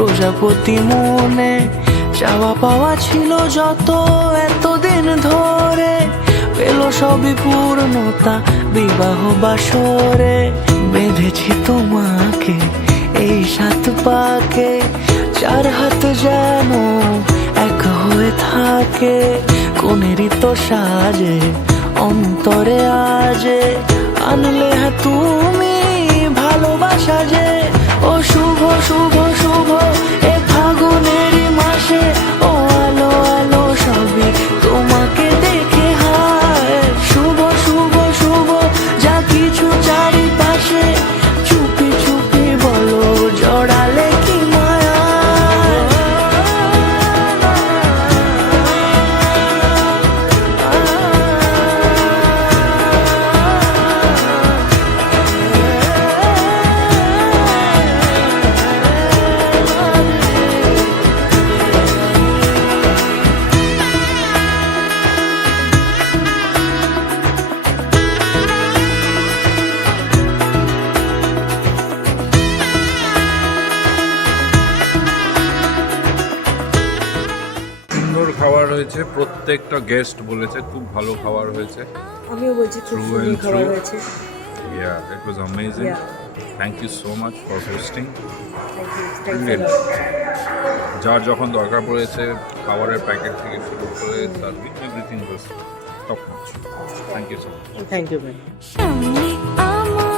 প্রজাপতি মনে চাওয়া পাওয়া ছিল যত এতদিন ধরে, পেল সবই পূর্ণতা বিবাহ বাসরে। বেঁধেছি তোমাকে এই 7 পাকে, 4 হাত যেন এক হয়ে থাকে। কোনেরই তো সাজে অন্তরে আজে আনলে তুমি ভালোবাসা যে। ও শুভ শুভ শুভ এ ফাগুনেরই মাসে, ও আলো আলো সবই তোমাকে দেখে হায়। শুভ শুভ শুভ যা কিছু চারিপাশে, চুপি চুপি বলো জড়ালে কি মায়া। সুন্দর খাবার হয়েছে, প্রত্যেকটা গেস্ট বলেছে খুব ভালো খাবার হয়েছে। আমিও বলছি খুব True সুন্দর and খাবার true. হয়েছে। Yeah, it was amazing. Yeah. Thank you so much for hosting. Thank you. যার যখন দরকার পড়েছে খাবারের প্যাকেট থেকে শুরু করে service everything was top notch. Thank you so much. Thank you ভাই। সামনে আমার